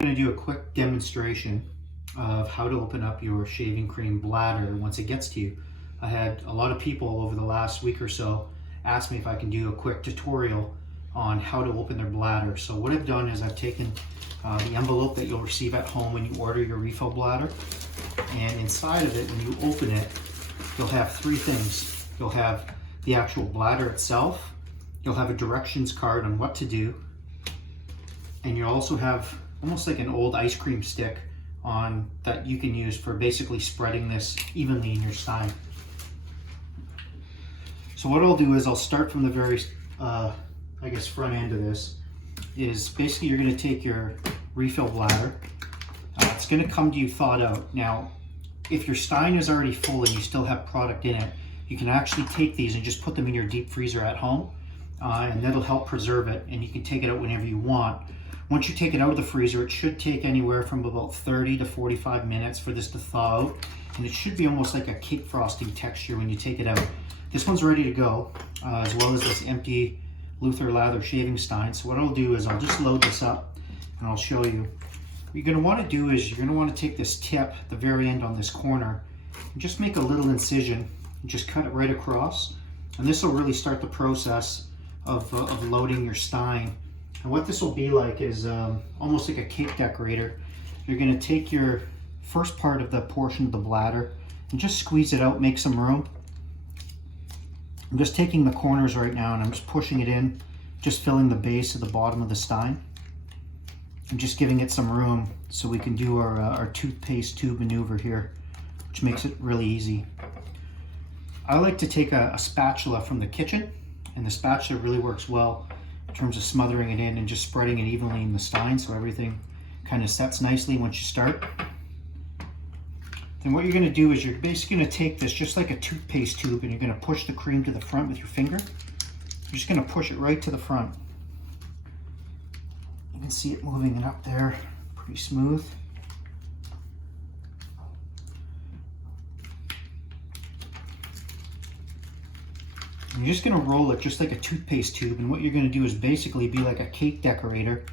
I'm going to do a quick demonstration of how to open up your shaving cream bladder once it gets to you. I had a lot of people over the last week or so ask me if I can do a quick tutorial on how to open their bladder. So what I've done is I've taken the envelope that you'll receive at home when you order your refill bladder, and inside of it, when you open it, you'll have three things. You'll have the actual bladder itself, you'll have a directions card on what to do, and you'll also have almost like an old ice cream stick on that you can use for basically spreading this evenly in your stein. So what I'll do is I'll start from the very front end of this. Is basically you're going to take your refill bladder. It's going to come to you thawed out. Now if your stein is already full and you still have product in it, you can actually take these and just put them in your deep freezer at home, and that'll help preserve it, and you can take it out whenever you want. Once you take it out of the freezer, it should take anywhere from about 30 to 45 minutes for this to thaw out, and it should be almost like a cake frosting texture when you take it out. This one's ready to go, as well as this empty Luther Lather Shaving Stein. So what I'll do is I'll just load this up and I'll show you. What you're going to want to do is you're going to want to take this tip, the very end on this corner, and just make a little incision and just cut it right across. And this will really start the process of loading your stein. And what this will be like is almost like a cake decorator. You're going to take your first part of the portion of the bladder and just squeeze it out, make some room. I'm just taking the corners right now and I'm just pushing it in, just filling the base of the bottom of the stein. I'm just giving it some room so we can do our toothpaste tube maneuver here, which makes it really easy. I like to take a spatula from the kitchen, and the spatula really works well in terms of smothering it in and just spreading it evenly in the stein so everything kind of sets nicely once you start. Then what you're going to do is you're basically going to take this just like a toothpaste tube, and you're going to push the cream to the front with your finger. You're just going to push it right to the front. You can see it moving it up there pretty smooth. And you're just going to roll it just like a toothpaste tube, and what you're going to do is basically be like a cake decorator.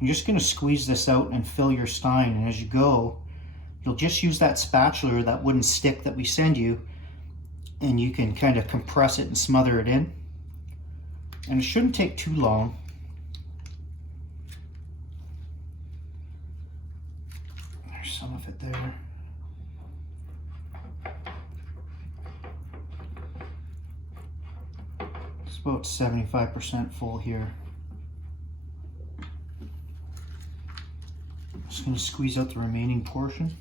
You're just going to squeeze this out and fill your stein, and as you go, you'll just use that spatula or that wooden stick that we send you, and you can kind of compress it and smother it in. And it shouldn't take too long. There's some of it there. It's about 75% full here. Just going to squeeze out the remaining portion.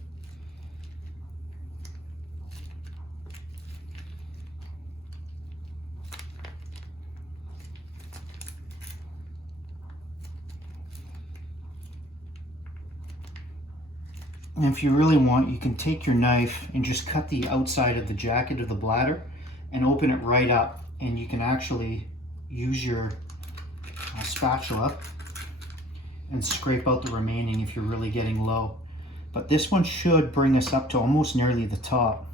And if you really want, you can take your knife and just cut the outside of the jacket of the bladder and open it right up, and you can actually use your spatula and scrape out the remaining if you're really getting low. But this one should bring us up to almost nearly the top.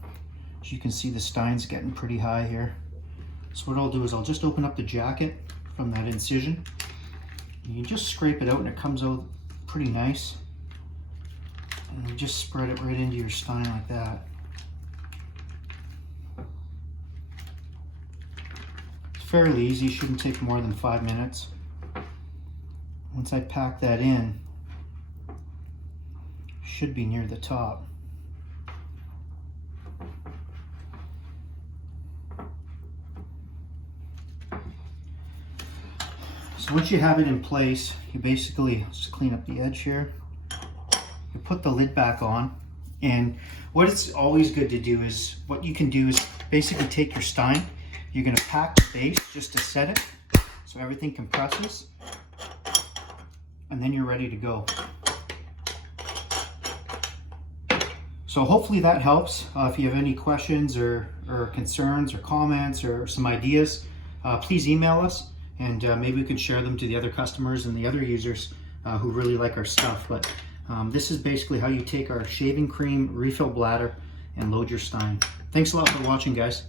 As you can see, the stein's getting pretty high here. So what I'll do is I'll just open up the jacket from that incision. You can just scrape it out and it comes out pretty nice. And you just spread it right into your stein like that. It's fairly easy, shouldn't take more than 5 minutes. Once I pack that in, should be near the top. So once you have it in place, you basically just clean up the edge here. You put the lid back on, and what it's always good to do is, what you can do is basically take your stein, you're going to pack the base just to set it so everything compresses, and then you're ready to go. So hopefully that helps. If you have any questions or concerns or comments or some ideas, please email us, and maybe we can share them to the other customers and the other users who really like our stuff. But this is basically how you take our shaving cream refill bladder and load your stein. Thanks a lot for watching, guys.